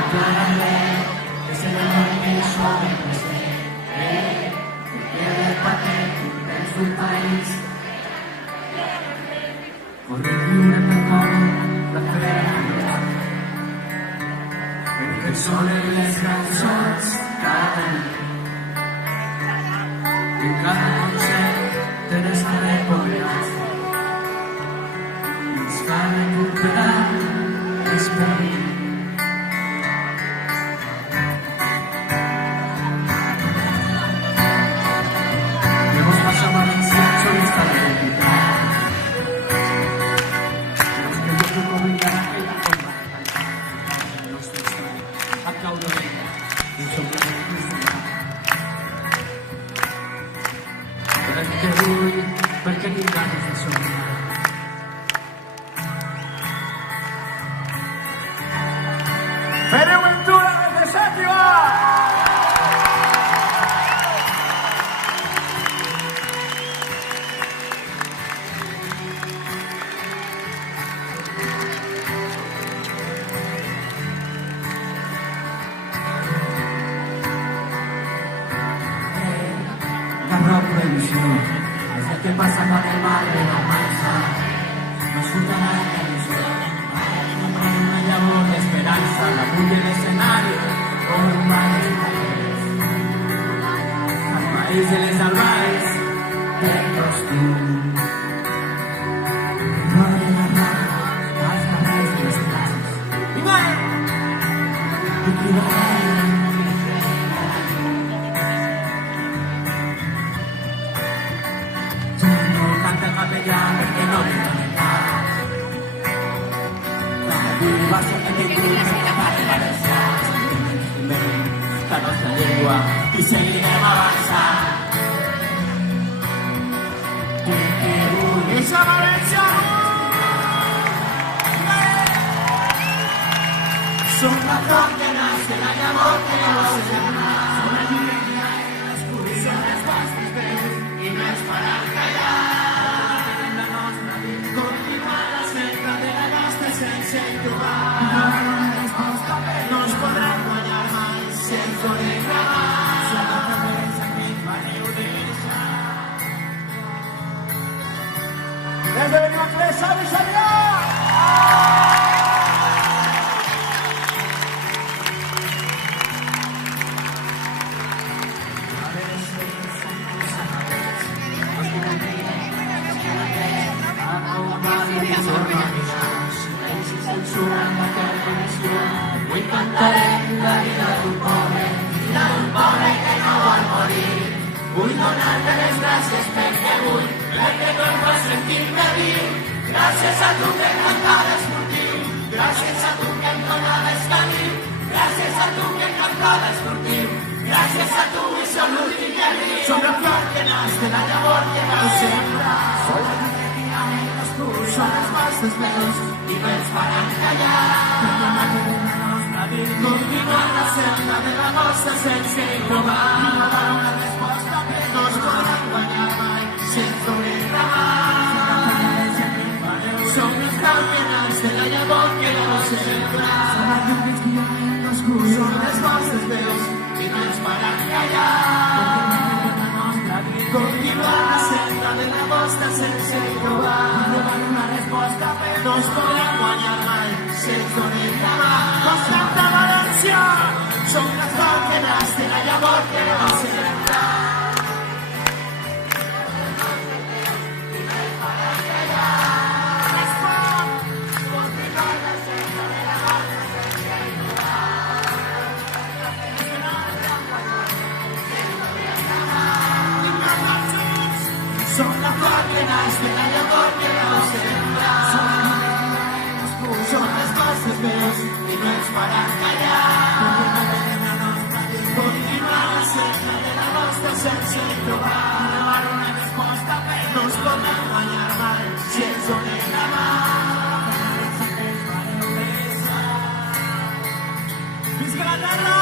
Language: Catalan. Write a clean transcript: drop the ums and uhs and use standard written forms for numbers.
aclararé que se le que soy presente, que quede patente en su país. Corregire per noi la feina, el sol y les cançons caen, i cada concert de les èpoques ens fa recuperar l'esperit. Hemos pasado a vencer solo esta realidad. Los que yo puedo brillar en la forma de nuestra historia a causa de un sobreviviente. Perché lui, perché ti danno il sogno. Fede Ventura desde Sèptima! La prohibición, desde que pasa por el mar de la masa, nos juntará la ilusión, una llamó de esperanza, la bulla del escenario, por un baile al país de les salvajes del costum. No hay nada, las barras de los brazos, y vaya, perché non è nada. La viva sempre che tu sei capace di avanzare, la nostra lingua ti seguiremo avanzare. Perché lui è Valencia. Son la flor que nace, la llamó que no se llama. Son la lluvia que hay en la oscuridad, son las vastas veces y no es para callar. Sense trobar una resposta no es podran guanyar mai sense reclamar la cabeza que fareu deixar. Des de Benimaclet, Xavi Xavier! Vull cantarem la vida d'un pobre que no vol morir. Vull donar-te les gràcies perquè tu em fas sentir-me viu. Gràcies a tu que em cantaves furtiu, gràcies a tu que em donaves camí, gràcies a tu que em cantaves furtiu, gràcies a tu i som l'últim que riu. Som la flor que naix de la llavor que vau sembrar. Som la lluvia que hi ha en l'escur, són les vostres veus i no ens faran callar. Continuar la senda de la nostra sense trobar una resposta que no es podran guanyar mai sense reclamar. Som els campionats de la llavor que no sembrar. Som els llums que hi ha en l'escur, són les vostres veus i no ens faran callar. Continuar la senda de la vostra sense trobar una resposta que no es podran guanyar mai sense reclamar. Constanta València, som la flor que naix de la llavor que no sembrar. Som la flor que naix de la llavor que no sembrar. Són les vostres veus i no ens faran callar. Continuar la senda de la vostra sense trobar una resposta que no es podran guanyar mai si ens donem la mà. Visca la terra!